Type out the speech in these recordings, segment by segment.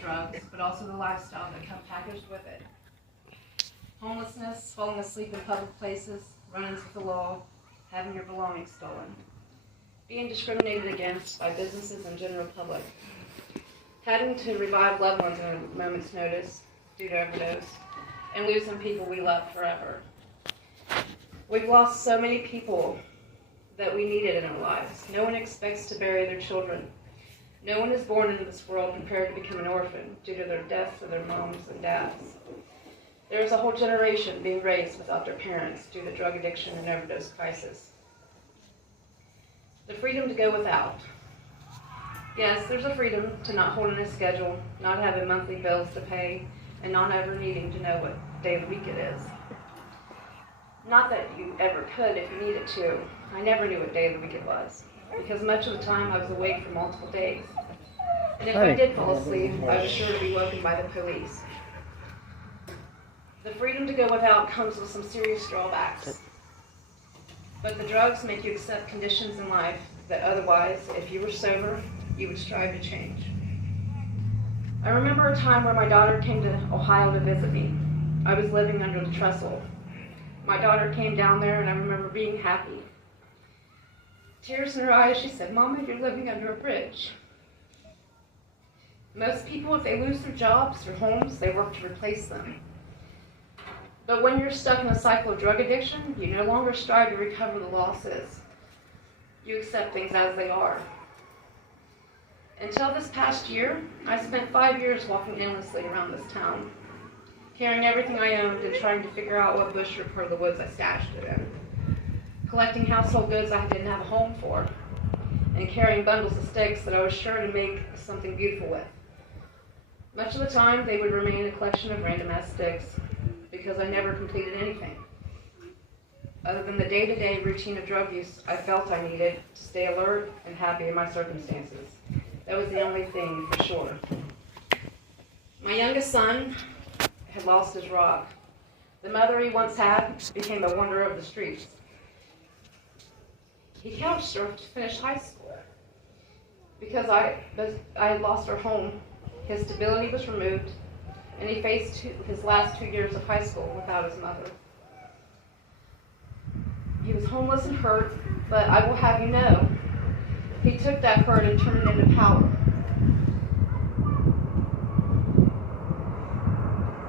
drugs, but also the lifestyle that comes packaged with it. Homelessness, falling asleep in public places, run-ins with the law, having your belongings stolen, being discriminated against by businesses and general public, having to revive loved ones at a moment's notice due to overdose, and losing people we love forever. We've lost so many people that we needed in our lives. No one expects to bury their children. No one is born into this world prepared to become an orphan due to their deaths of their moms and dads. There is a whole generation being raised without their parents due to drug addiction and overdose crisis. The freedom to go without. Yes, there's a freedom to not hold in a schedule, not having monthly bills to pay, and not ever needing to know what day of the week it is. Not that you ever could if you needed to. I never knew what day of the week it was, because much of the time I was awake for multiple days. And if I did fall asleep, I was sure to be woken by the police. The freedom to go without comes with some serious drawbacks. But the drugs make you accept conditions in life that otherwise, if you were sober, you would strive to change. I remember a time where my daughter came to Ohio to visit me. I was living under the trestle. My daughter came down there and I remember being happy. Tears in her eyes, she said, "Mama, you're living under a bridge." Most people, if they lose their jobs or homes, they work to replace them. But when you're stuck in a cycle of drug addiction, you no longer strive to recover the losses. You accept things as they are. Until this past year, I spent 5 years walking endlessly around this town, carrying everything I owned and trying to figure out what bush or part of the woods I stashed it in, collecting household goods I didn't have a home for, and carrying bundles of sticks that I was sure to make something beautiful with. Much of the time, they would remain a collection of random-ass sticks because I never completed anything. Other than the day-to-day routine of drug use I felt I needed to stay alert and happy in my circumstances. That was the only thing for sure. My youngest son had lost his rock. The mother he once had became a wanderer of the streets. He couch surfed to finish high school. Because I had lost our home, his stability was removed, and he faced his last 2 years of high school without his mother. He was homeless and hurt, but I will have you know, he took that hurt and turned it into power.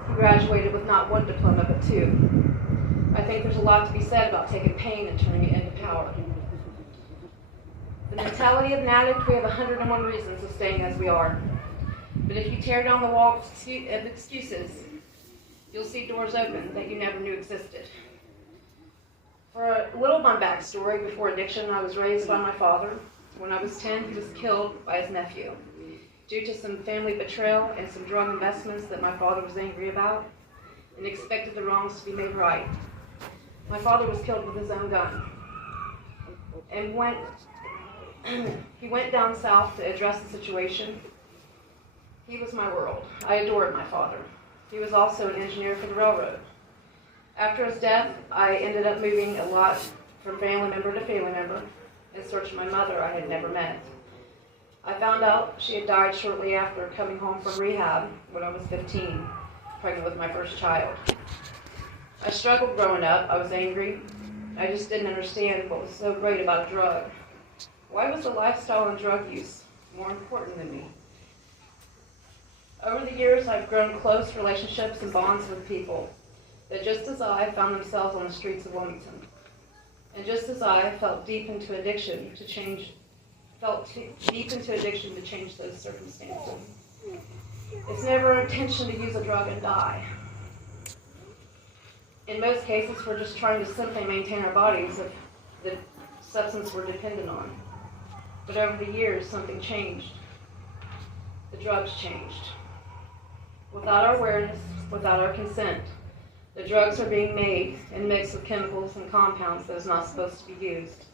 He graduated with not one diploma, but 2. I think there's a lot to be said about taking pain and turning it into power. The mentality of an addict, we have 101 reasons of staying as we are. But if you tear down the wall of excuses, you'll see doors open that you never knew existed. For a little of my backstory, before addiction, I was raised by my father. When I was 10, he was killed by his nephew due to some family betrayal and some drug investments that my father was angry about and expected the wrongs to be made right. My father was killed with his own gun. And he went down south to address the situation. He was my world. I adored my father. He was also an engineer for the railroad. After his death, I ended up moving a lot from family member to family member in search of my mother I had never met. I found out she had died shortly after coming home from rehab when I was 15, pregnant with my first child. I struggled growing up. I was angry. I just didn't understand what was so great about a drug. Why was the lifestyle and drug use more important than me? Over the years, I've grown close relationships and bonds with people that just as I found themselves on the streets of Wilmington. And just as I felt deep into addiction to change those circumstances. It's never our intention to use a drug and die. In most cases, we're just trying to simply maintain our bodies of the substance we're dependent on. But over the years, something changed. The drugs changed. Without our awareness, without our consent, the drugs are being made and mixed with chemicals and compounds that is not supposed to be used.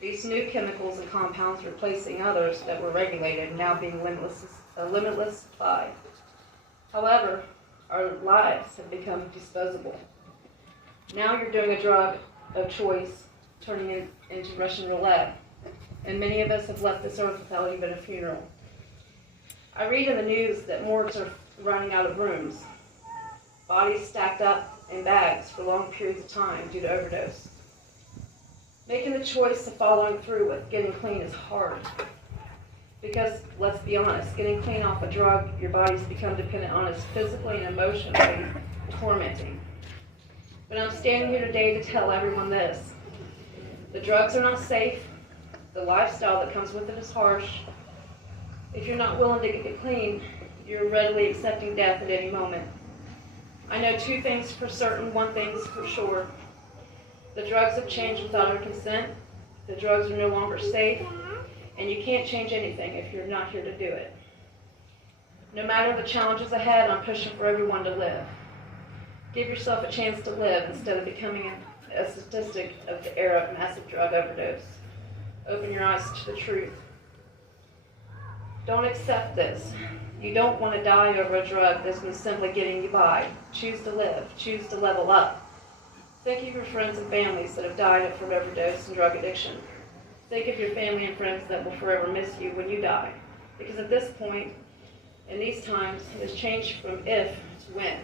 These new chemicals and compounds are replacing others that were regulated and now being a limitless supply. However, our lives have become disposable. Now you're doing a drug of choice, turning it into Russian roulette, and many of us have left this earth without even a funeral. I read in the news that morgues are running out of rooms. Bodies stacked up in bags for long periods of time due to overdose. Making the choice of following through with getting clean is hard. Because, let's be honest, getting clean off a drug your body's become dependent on is physically and emotionally tormenting. But I'm standing here today to tell everyone this. The drugs are not safe. The lifestyle that comes with it is harsh. If you're not willing to get clean, you're readily accepting death at any moment. I know two things for certain, one thing's for sure. The drugs have changed without our consent. The drugs are no longer safe, and you can't change anything if you're not here to do it. No matter the challenges ahead, I'm pushing for everyone to live. Give yourself a chance to live instead of becoming a statistic of the era of massive drug overdose. Open your eyes to the truth. Don't accept this. You don't want to die over a drug that's been simply getting you by. Choose to live. Choose to level up. Think of your friends and families that have died from overdose and drug addiction. Think of your family and friends that will forever miss you when you die. Because at this point, in these times, it's changed from if to when.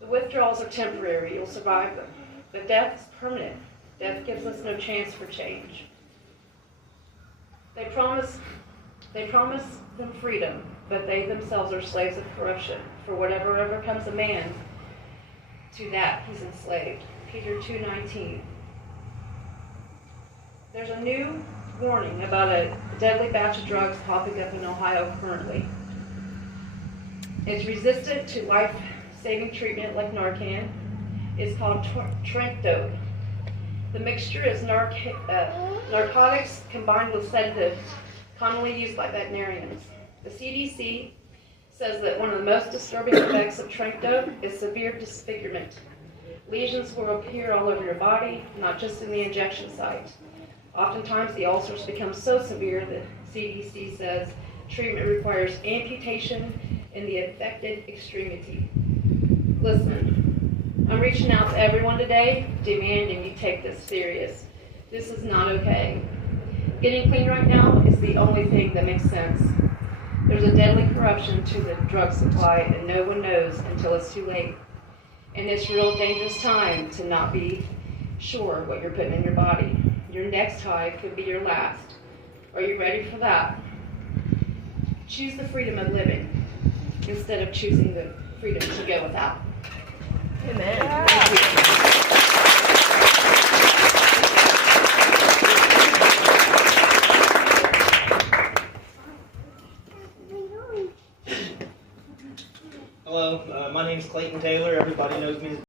The withdrawals are temporary. You'll survive them. But death is permanent. Death gives us no chance for change. They promise them freedom, but they themselves are slaves of corruption. For whatever overcomes a man, to that he's enslaved. Peter 2:19. There's a new warning about a deadly batch of drugs popping up in Ohio currently. It's resistant to life-saving treatment like Narcan. It's called Trinkdope. The mixture is narcotics combined with sedatives commonly used by veterinarians. The CDC says that one of the most disturbing effects of Trinkdope is severe disfigurement. Lesions will appear all over your body, not just in the injection site. Oftentimes, the ulcers become so severe that CDC says treatment requires amputation in the affected extremity. Listen, I'm reaching out to everyone today, demanding you take this serious. This is not okay. Getting clean right now is the only thing that makes sense. There's a deadly corruption to the drug supply, and no one knows until it's too late. And it's a real dangerous time to not be sure what you're putting in your body. Your next high could be your last. Are you ready for that? Choose the freedom of living instead of choosing the freedom to go without. Amen. Thank you. Hello, my name is Clayton Taylor. Everybody knows me as